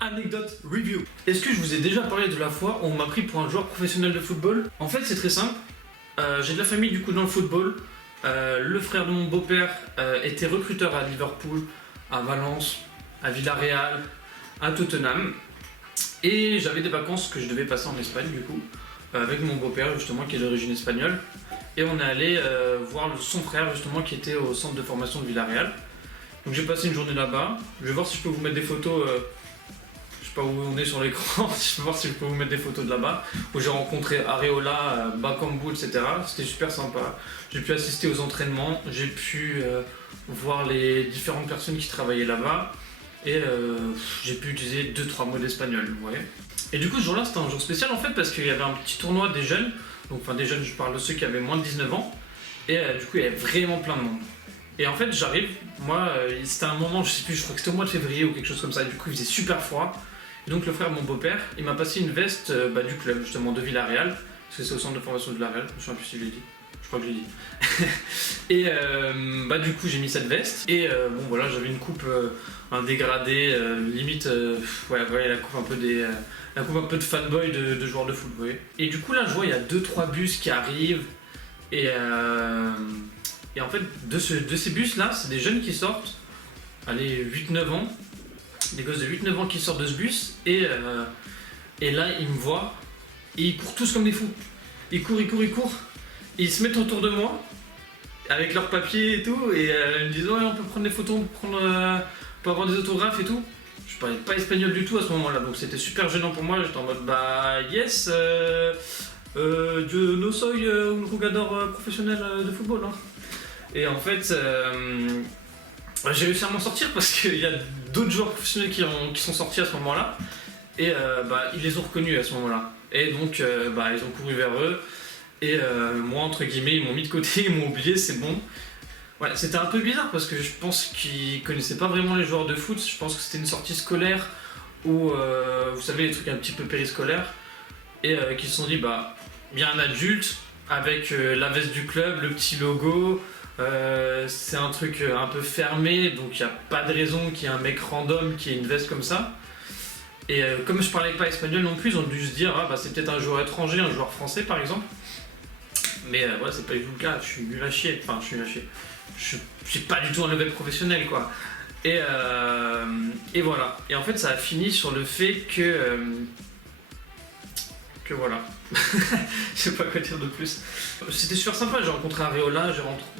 Anecdote review. Est-ce que je vous ai déjà parlé de la fois où on m'a pris pour un joueur professionnel de football? En fait, c'est très simple. J'ai de la famille du coup dans le football. Le frère de mon beau-père était recruteur à Liverpool, à Valence, à Villarreal, à Tottenham. Et j'avais des vacances que je devais passer en Espagne du coup, avec mon beau-père justement qui est d'origine espagnole. Et on est allé voir son frère justement qui était au centre de formation de Villarreal. Donc j'ai passé une journée là-bas. Je vais voir si je peux vous mettre des photos. Je sais pas où on est sur l'écran. Je peux voir si je peux vous mettre des photos de là-bas. Où j'ai rencontré Areola, Bakambu, etc. C'était super sympa. J'ai pu assister aux entraînements. J'ai pu voir les différentes personnes qui travaillaient là-bas. Et j'ai pu utiliser 2-3 mots d'espagnol, vous voyez. Et du coup ce jour-là c'était un jour spécial en fait parce qu'il y avait un petit tournoi des jeunes. Donc enfin des jeunes, je parle de ceux qui avaient moins de 19 ans. Et du coup il y avait vraiment plein de monde. Et en fait j'arrive, moi c'était un moment, je sais plus, je crois que c'était au mois de février ou quelque chose comme ça. Et du coup il faisait super froid. Et donc le frère de mon beau-père, il m'a passé une veste du club justement de Villarreal. Parce que c'est au centre de formation de Villarreal, je me souviens plus si je l'ai dit. Je crois que je l'ai dit. Et du coup j'ai mis cette veste. Et bon voilà, j'avais une coupe, un dégradé, limite, ouais, la coupe un peu la coupe un peu de fanboy de joueurs de foot, vous voyez. Et du coup là je vois il y a 2-3 bus qui arrivent. Et en fait de ces bus là, c'est des jeunes qui sortent, allez 8-9 ans. Des gosses de 8-9 ans qui sortent de ce bus. Et là ils me voient. Et ils courent tous comme des fous. Ils courent. Ils se mettent autour de moi avec leurs papiers et tout, et ils me disent ouais on peut prendre des photos, on peut avoir des autographes et tout. Je parlais pas espagnol du tout à ce moment-là, donc c'était super gênant pour moi. J'étais en mode bah yes, yo no soy un jugador professionnel de football. Hein. Et en fait j'ai réussi à m'en sortir parce qu'il y a d'autres joueurs professionnels qui sont sortis à ce moment-là, et ils les ont reconnus à ce moment-là. Et donc ils ont couru vers eux. Et moi, entre guillemets, ils m'ont mis de côté, ils m'ont oublié, c'est bon. Ouais, c'était un peu bizarre parce que je pense qu'ils connaissaient pas vraiment les joueurs de foot. Je pense que c'était une sortie scolaire ou vous savez, les trucs un petit peu périscolaires. Et qu'ils se sont dit, bah, il y a un adulte avec la veste du club, le petit logo. C'est un truc un peu fermé, donc il n'y a pas de raison qu'il y ait un mec random qui ait une veste comme ça. Et comme je parlais pas espagnol non plus, ils ont dû se dire, ah bah c'est peut-être un joueur étranger, un joueur français par exemple. Mais ouais, c'est pas du tout le cas, je suis nul à chier. Enfin, je suis nul à chier. Je suis pas du tout un level professionnel, quoi. Et voilà. Et en fait, ça a fini sur le fait que voilà. Je sais pas quoi dire de plus. C'était super sympa. J'ai rencontré Areola,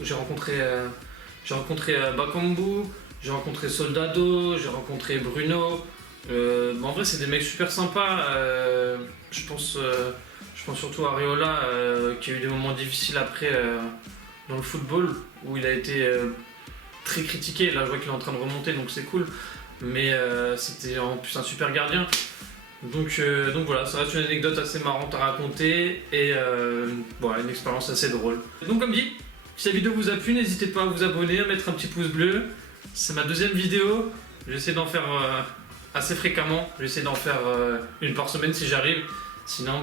j'ai rencontré Bakambu, j'ai rencontré Soldado, j'ai rencontré Bruno. En vrai, c'est des mecs super sympas. Je pense surtout à Areola qui a eu des moments difficiles après dans le football où il a été très critiqué. Là je vois qu'il est en train de remonter donc c'est cool, mais c'était en plus un super gardien. Donc voilà, ça reste une anecdote assez marrante à raconter et voilà, une expérience assez drôle. Donc comme dit, si la vidéo vous a plu, n'hésitez pas à vous abonner, à mettre un petit pouce bleu. C'est ma deuxième vidéo, j'essaie d'en faire assez fréquemment, j'essaie d'en faire une par semaine si j'arrive. Sinon,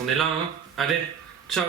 on est là, hein. Allez, ciao!